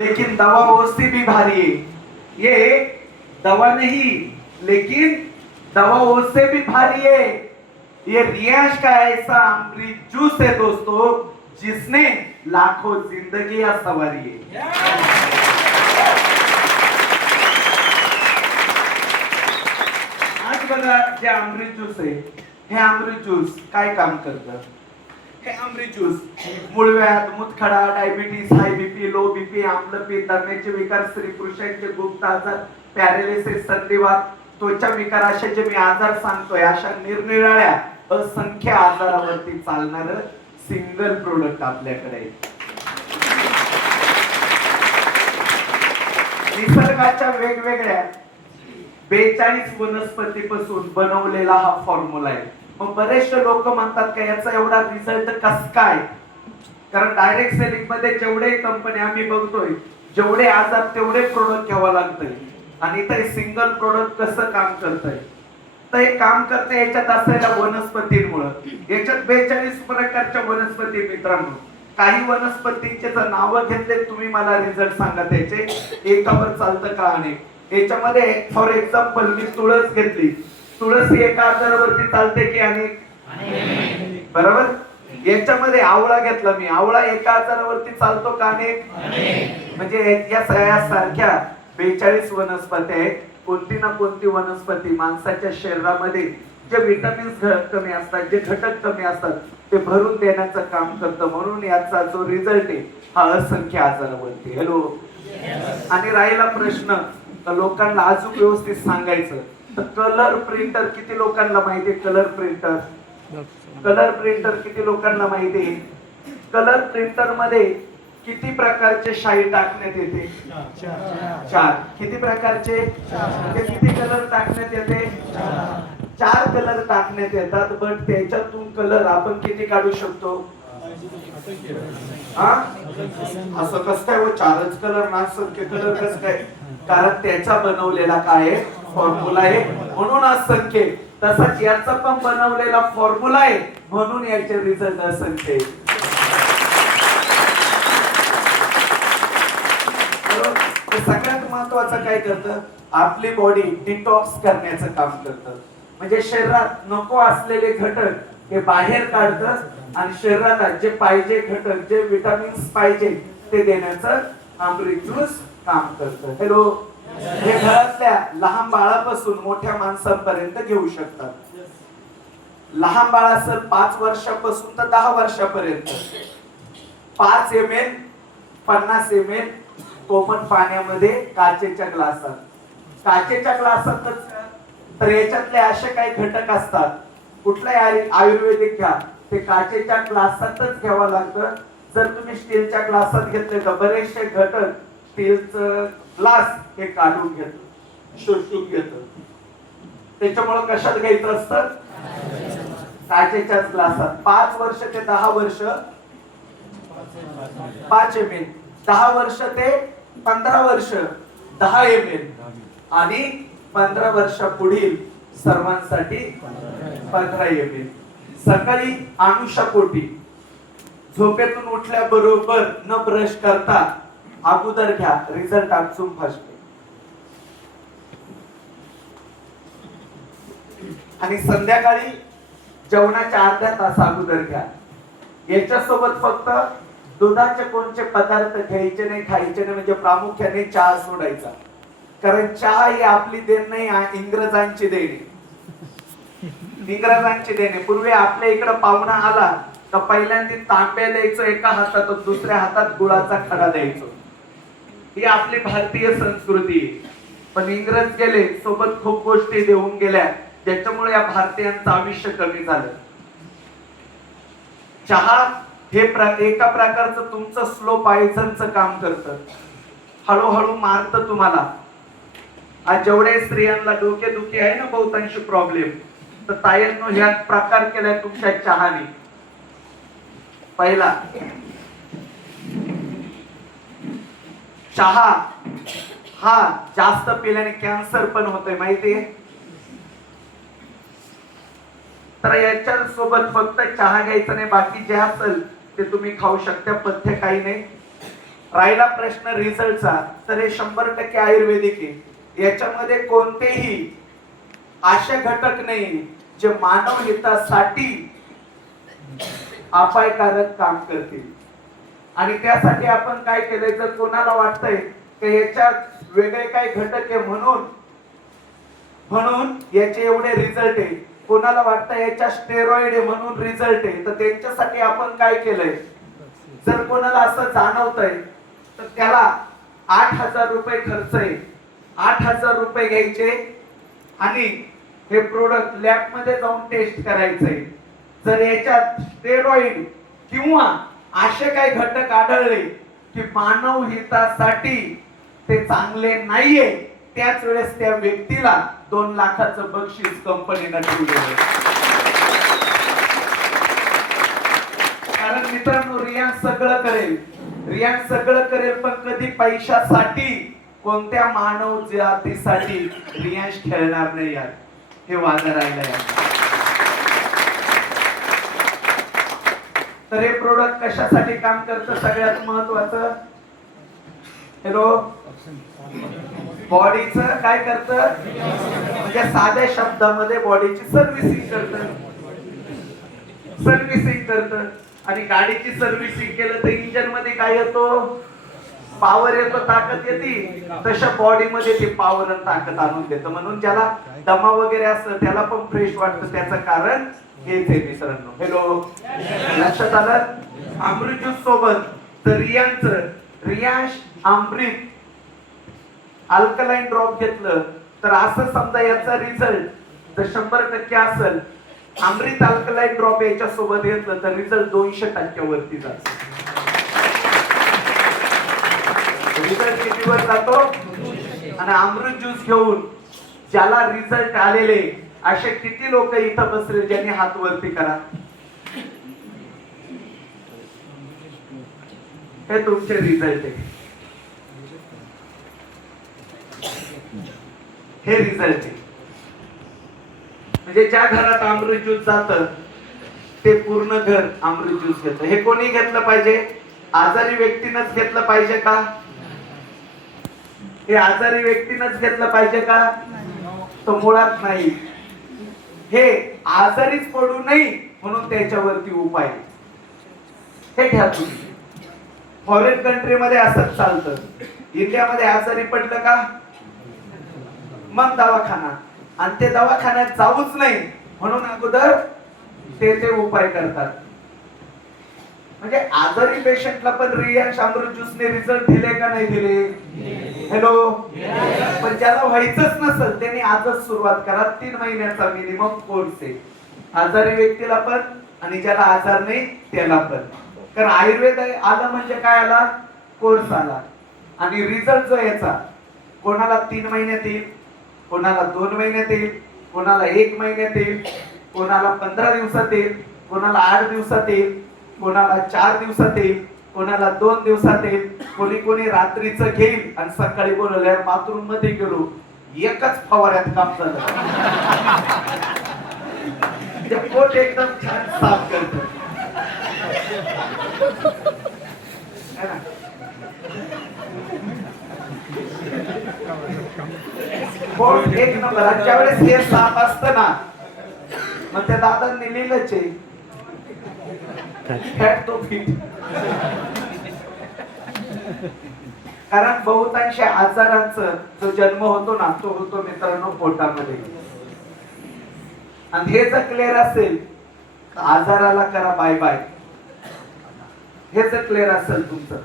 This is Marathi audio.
लेकिन दवा उससे भी भारी है। ये दवा नहीं, लेकिन दवा उससे भी भारी है। ये रियाज का ऐसा अमृत जूस है दोस्तों, जिसने लाखों जिंदगियां संवारी है। आज बघा, जे अमृत ज्यूस आहे, हे अमृत ज्यूस काय काम करतं? हे अमृत ज्यूस मूळव्याध, मुतखडा, diabetes, high BP, low BP, आम्लपित्त, दम्याचे विकार, स्त्री पुरुषांचे गुप्त आजार, पॅरालिसिस, संधिवात, त्वचा विकार, असे जे मी आजार सांगतोय, अशा निरनिराळ्या असंख्य आजारावरती चालणार सिंगल प्रोडक्ट आपल्याकडे आहे. निसर्गाच्या वेगवेगळ्या 42 वनस्पतीपासून बनवलेला हा फॉर्म्युला आहे. मग बरेचसे लोक म्हणतात का याचा एवढा रिझल्ट कस काय? कारण डायरेक्ट सेलिंग मध्ये जेवढे कंपनी आम्ही बघतोय, जेवढे आजार तेवढे प्रोडक्ट घ्यावं लागतंय, आणि इथे सिंगल प्रोडक्ट कसं काम करतंय? तर हे काम करते याच्यात असलेल्या वनस्पतींमुळे. याच्यात 42 प्रकारच्या वनस्पती मित्रांनो. काही वनस्पतींचे जर नावं घेतले तुम्ही, मला रिझल्ट सांगा त्याचे, एकावर चालतं का अनेक. याच्यामध्ये फॉर एक्झाम्पल मी तुळस घेतली. तुळस ही एका आजारावरती चालते की अनेक? बरोबर. याच्यामध्ये आवळा घेतला मी, आवळा एका आजारावरती चालतो का अनेक? म्हणजे या सगळ्या सारख्या 42 वनस्पती आहेत. कोणती ना कोणती वनस्पती माणसाच्या शरीरामध्ये जे विटामिन्स कमी असतात, जे घटक कमी असतात, ते भरून देण्याचं काम करतं. म्हणून याचा जो रिझल्ट आहे हा असंख्य आजारावरती. हॅलो. आणि राहिला प्रश्न लोकांना अजून व्यवस्थित सांगायचं, तर कलर प्रिंटर किती लोकांना माहिती आहे? कलर प्रिंटर किती लोकांना माहिती आहे? कलर प्रिंटर मध्ये किती प्रकारचे शाई टाकण्यात येते? 4. किती प्रकारचे? किती कलर टाकण्यात येते? 4 कलर टाकण्यात येतात. बट त्याच्यातून कलर आपण किती काढू शकतो? असं कसं काय? 4च कलर ना, असंख्य कलर कसं काय? कारण त्याचा बनवलेला काय फॉर्म्युला आहे, म्हणून असंख्य. तसाच याचा पण बनवलेला फॉर्म्युला आहे, म्हणून याचे रिझल्ट असंख्य. सगळ्यात महत्वाचं काय करतं? आपली बॉडी डिटॉक्स करण्याचं काम करतं. म्हणजे शरीरात नको असलेले घटक हे बाहेर काढतं, आणि शरीराला जे पाहिजे घटक, जे विटामिन्स पाहिजे ते देण्याचं अमृत ज्यूस काम करतं. हॅलो. हे घरातल्या लहान बाळापासून मोठ्या माणसांपर्यंत घेऊ शकतात. लहान बाळ असेल 5 वर्षापासून तर 10 वर्षापर्यंत 5 ml 50 ml कोमट पाण्यामध्ये काचेच्या ग्लासात. काचेच्या ग्लासातच. तर याच्यातले असे काही घटक असतात, कुठलाही आयुर्वेदिक घ्या, ते काचेच्या ग्लासातच घ्यावं लागतं. जर तुम्ही स्टीलच्या ग्लासात घेतले तर बरेचसे घटक स्टीलचं ग्लास हे काढून घेत, शोषून घेत. त्याच्यामुळे कशात घ्यायचं असतं? काचेच्याच ग्लासात. 5 वर्ष ते 10 वर्ष 5 ml, 10 वर्ष ते 15 वर्ष 10 ml, आणि 15 वर्षापुढील सर्वांसाठी 15 ml. सकाळी अनुषापोटी झोपेतून उठल्याबरोबर न ब्रश करता अगोदर घ्या, रिझल्ट अचूक फसते. आणि संध्याकाळी जेवणाच्या अर्ध्या तास अगोदर घ्या. याच्यासोबत फक्त दुधाचे कोणते पदार्थ घ्यायचे नाही, खायचे नाही. म्हणजे प्रामुख्याने चहा सोडायचा. कारण चहा ही आपली देण नाही, इंग्रजांची देण. इंग्रजांची देणे. पूर्वी आपल्या इकडे पाहुणा आला तर पहिल्यांदा तांब्या द्यायचो एका हातात, दुसऱ्या हातात गुळाचा खडा द्यायचो. ही आपली भारतीय संस्कृती. पण इंग्रज गेले, सोबत खूप गोष्टी देऊन गेल्या, ज्याच्यामुळे या भारतीयांचं आयुष्य कमी झालं. चहा हे एका प्रकारचं तुमचं स्लो पॉइझनचं काम करतं. हळूहळू मारतं तुम्हाला. आज जेवढे स्त्रियांना डोकेदुखी आहे ना, बहुतांशी प्रॉब्लेम, तर ताईंनो ह्या प्रकार केलाय तुमच्या चहाने. पहिला, चहा हा जास्त पिल्याने कॅन्सर पण होतोय, माहितीये? तर याच्या सोबत फक्त चहा घ्यायचा नाही, बाकी जे असेल ते तुम्ही खाऊ शकता, पथ्य काही नाही. राहिला प्रश्न रिझल्टचा, तर हे 100% आयुर्वेदिक आहे. याच्यामध्ये कोणतेही असे घटक नाही जे मानव हितासाठी अपायकारक काम करतील. आणि त्यासाठी आपण काय केलंय, जर कोणाला वाटतंय की याच्यात वेगळे काही घटक आहे म्हणून याचे एवढे रिझल्ट आहे, कोणाला वाटतं याच्या स्टेरॉइड आहे म्हणून रिझल्ट आहे, तर त्यांच्यासाठी आपण काय केलंय, जर कोणाला असं जाणवतंय तर त्याला 8,000 रुपये खर्च आहे. 8,000 रुपये घ्यायचे आणि हे प्रोडक्ट लॅब मध्ये जाऊन टेस्ट करायचंय. जर याच्यात स्टेरॉइड किंवा असे काही घटक आढळले की मानव हितासाठी ते चांगले नाहीये, त्याच वेळेस त्या व्यक्तीला 2 लाखाचं बक्षीस कंपनीनं ठेवलेलं. कारण मित्रांनो, रियांश सगळं करेल पण कधी पैशासाठी, कोणत्या मानव जातीसाठी रियांश खेळणार नाही यार. हे वादा राहिलंय. तर हे प्रोडक्ट कशासाठी काम करतं, सगळ्यात महत्वाचं, हॅलो, बॉडीचं काय करतं, म्हणजे साध्या शब्दामध्ये बॉडीची सर्व्हिसिंग करतं. आणि गाडीची सर्व्हिसिंग केलं तर इंजिन मध्ये काय येतो, पॉवर येतो, ताकद येते. तशा बॉडी मध्ये ते पॉवर आणि ताकद आणून देतं. म्हणून ज्याला दमा वगैरे असतं त्याला पण फ्रेश वाटतं. त्याचं कारण हेच आहे मित्रांनो. हॅलो, लक्षात आलं. अमृत ज्यूस सोबत तर रियांश अमृत अल्कलाइन ड्रॉप घेतलं तर असं समजा याचा रिझल्ट जर 100% असेल, अमृत अल्कलाइन ड्रॉप याच्या सोबत घेतलं तर रिझल्ट 200% वरती जातो. रिझल्ट कितीवर जातो. आणि अमृत ज्यूस घेऊन ज्याला रिझल्ट आलेले असे किती लोक इथं बसले ज्यांनी हात वरती करा. हे तुमचे रिझल्ट आहे. हे रिझल्ट आहे. म्हणजे ज्या घरात अमृत ज्यूस जात ते पूर्ण घर अमृत ज्यूस घेतं. हे कोणी घेतलं पाहिजे, आजारी व्यक्तीनंच घेतलं पाहिजे का, हे आजारी व्यक्तीनंच घेतलं पाहिजे का, तो मुळात नाही. हे आजारीच पडू नये म्हणून त्याच्यावरती उपाय. हे घ्या तुम्ही. फॉरेन कंट्री मध्ये असंच चालतं. इंडियामध्ये आजारी पडलं का मग दवाखाना, आणि ते दवाखान्यात जाऊच नाही म्हणून अगोदर ते उपाय करतात. म्हणजे आजारी पेशंटला पण रियांश अमृत ज्यूसने रिझल्ट दिले का नाही दिले. हॅलो, पण ज्याला व्हायचंच नसेल त्याने आजच सुरुवात करा. 3 महिन्याचा मिनिमम कोर्स आहे. आजारी व्यक्तीला पण आणि ज्याला आजार नाही त्याला पण. कारण आयुर्वेद आलं म्हणजे काय आला, कोर्स आला. आणि रिझल्ट जो याचा कोणाला 3 महिन्यात येईल, कोणाला 2 महिन्यात येईल, कोणाला 1 महिन्यात येईल, कोणाला 15 दिवसात येईल, कोणाला 8 दिवसात येईल, कोणाला 4 दिवसात येईल, कोणाला 2 दिवसात येईल. कोणी रात्रीचं घेईल आणि सकाळी बोलवलं बाथरूम मध्ये गेलो, एकच फवाऱ्यात काम झालं. ते पोट एकदम छान साफ करत. पोट एक नंबर. ज्या वेळेस हे साफ असतं ना, मग त्या दादांनी लिहिलंच आहे फॅट तो फिट. कारण बहुतांश आजारांचा जो जन्म होतो ना, तो होतो मित्रांनो पोटामध्ये. आणि हे जर क्लिअर असेल तर आजाराला करा बाय बाय. हे जर क्लिअर असेल तुमचं